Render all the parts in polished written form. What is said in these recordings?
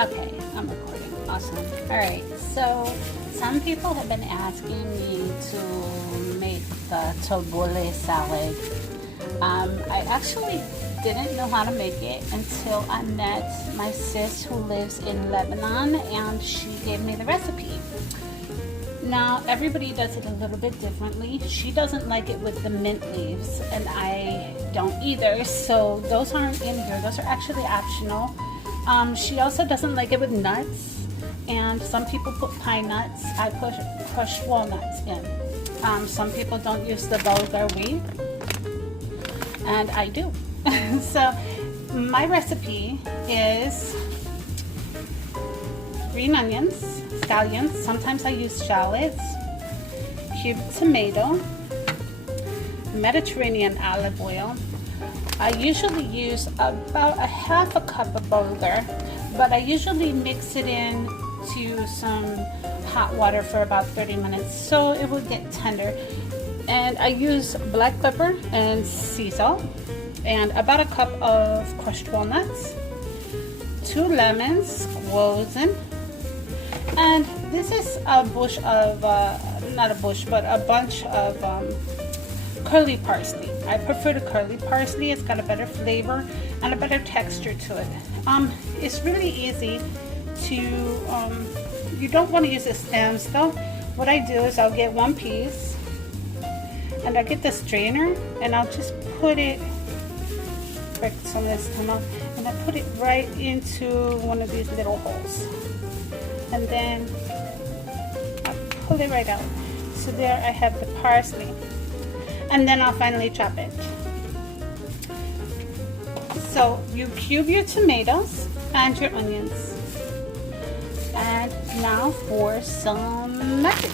Okay, I'm recording. Awesome. All right, so some people have been asking me to make the taboulleh salad. I actually didn't know how to make it until I met my sis who lives in Lebanon, and she gave me the recipe. Now, everybody does it a little bit differently. She doesn't like it with the mint leaves, and I don't either, so those aren't in here. Those are actually optional. She also doesn't like it with nuts, and some people put pine nuts. I put crushed walnuts in. Some people don't use the bulgur wheat, and I do. So my recipe is green onions, scallions, sometimes I use shallots, cubed tomato, Mediterranean olive oil. I usually use about a half a cup of bulgur, but I usually mix it in to some hot water for about 30 minutes so it will get tender. And I use black pepper and sea salt, and about a cup of crushed walnuts, 2 lemons squeezed, and this is a bush of, not a bush, but a bunch of curly parsley. I prefer the curly parsley. It's got a better flavor and a better texture to it. It's really easy to, you don't want to use the stems though. What I do is I'll get one piece and I'll get the strainer and I'll just put it, break some of this stem off, and I put it right into one of these little holes. And then I'll pull it right out. So there I have the parsley. And then I'll finally chop it. So you cube your tomatoes and your onions. And now for some magic.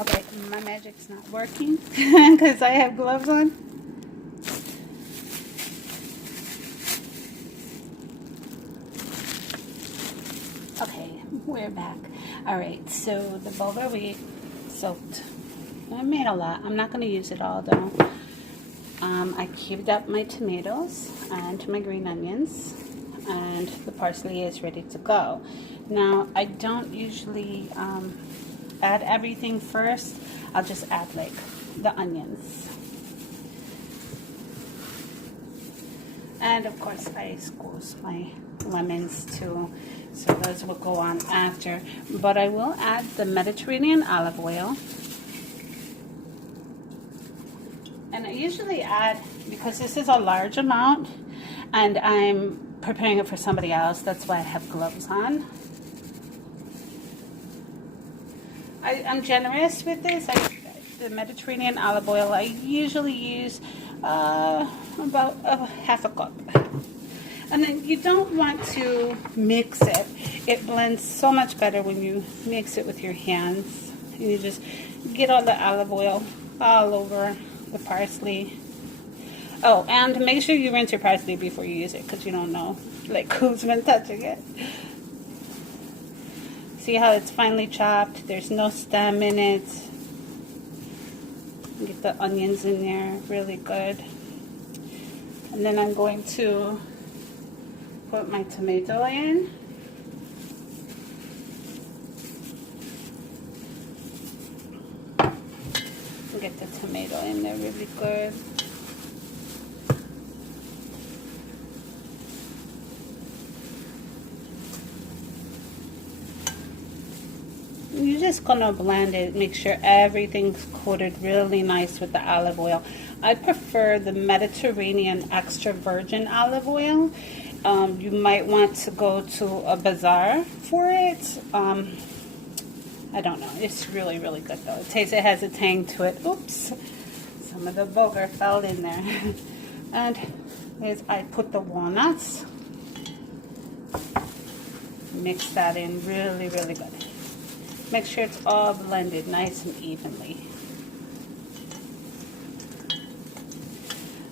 Okay, my magic's not working because I have gloves on. Okay, we're back. All right, so the bulgur wheat soaked. I made a lot. I'm not going to use it all though. I cubed up my tomatoes and my green onions, and the parsley is ready to go. Now, I don't usually add everything first. I'll just add like the onions. And of course, I squeeze my lemons too, so those will go on after. But I will add the Mediterranean olive oil. And I usually add, because this is a large amount and I'm preparing it for somebody else, that's why I have gloves on. I'm generous with this. The Mediterranean olive oil, I usually use about half a cup. And then you don't want to mix it. It blends so much better when you mix it with your hands. You just get all the olive oil all over the parsley. Oh, and make sure you rinse your parsley before you use it, because you don't know like who's been touching it. See how it's finely chopped? There's no stem in it. Get the onions in there really good. And then I'm going to put my tomato in. Get the tomato in there really good. You're just gonna blend it, make sure everything's coated really nice with the olive oil. I prefer the Mediterranean extra virgin olive oil. You might want to go to a bazaar for it. I don't know. It's really, really good though. It has a tang to it. Oops. Some of the bulgur fell in there. And I put the walnuts. Mix that in really, really good. Make sure it's all blended nice and evenly.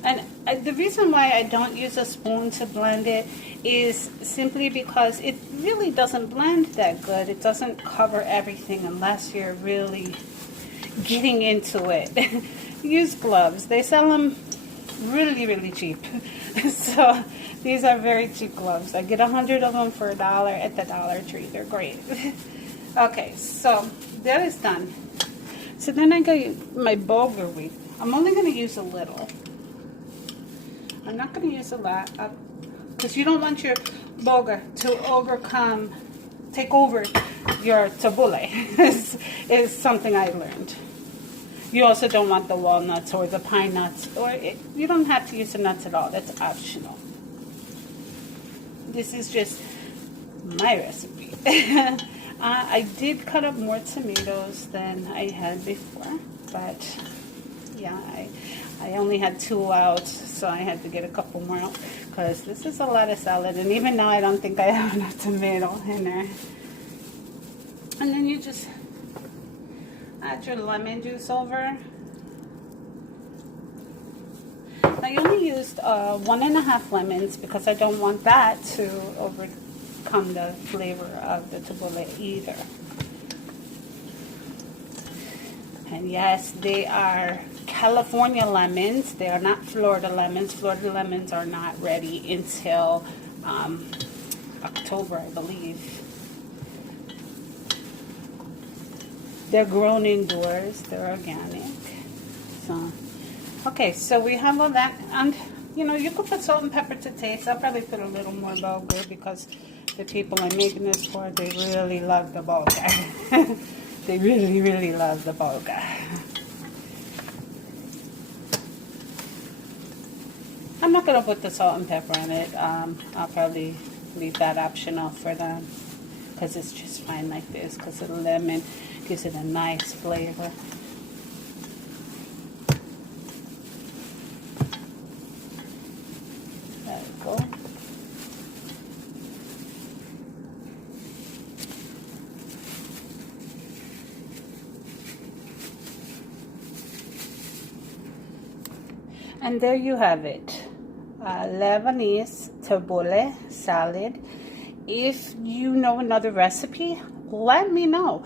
And the reason why I don't use a spoon to blend it is simply because it really doesn't blend that good. It doesn't cover everything unless you're really getting into it. Use gloves. They sell them really, really cheap. So these are very cheap gloves. I get 100 of them for $1 at the Dollar Tree. They're great. Okay, so that is done. So then I got my bulgur wheat. I'm only going to use a little. I'm not going to use a lot because you don't want your bulgur to take over your taboulleh. is something I learned. You also don't want the walnuts or the pine nuts, you don't have to use the nuts at all. That's optional. This is just my recipe. I did cut up more tomatoes than I had before, but yeah, I only had 2 out, so I had to get a couple more out because this is a lot of salad, and even now I don't think I have enough tomato in there. And then you just add your lemon juice over. I only used 1.5 lemons because I don't want that to overcome the flavor of the taboulleh either. And yes, they are California lemons. They are not Florida lemons. Florida lemons are not ready until October, I believe. They're grown indoors. They're organic. So, okay, so we have all that. And, you know, you could put salt and pepper to taste. I'll probably put a little more bulgur because the people I'm making this for, they really love the bulgur. They really, really love the bulgur. I'm not going to put the salt and pepper on it. I'll probably leave that optional for them because it's just fine like this because the lemon gives it a nice flavor. There we go. And there you have it. Lebanese taboulleh salad. If you know another recipe, let me know.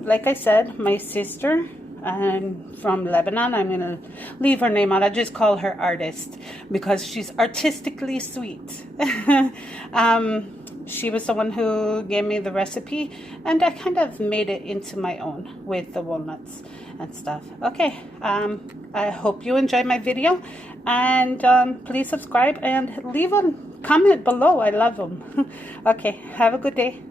Like I said, my sister from Lebanon, I'm going to leave her name out. I just call her artist because she's artistically sweet. She was the one who gave me the recipe, and I kind of made it into my own with the walnuts and stuff. Okay, I hope you enjoyed my video, and please subscribe and leave a comment below. I love them. Okay, have a good day.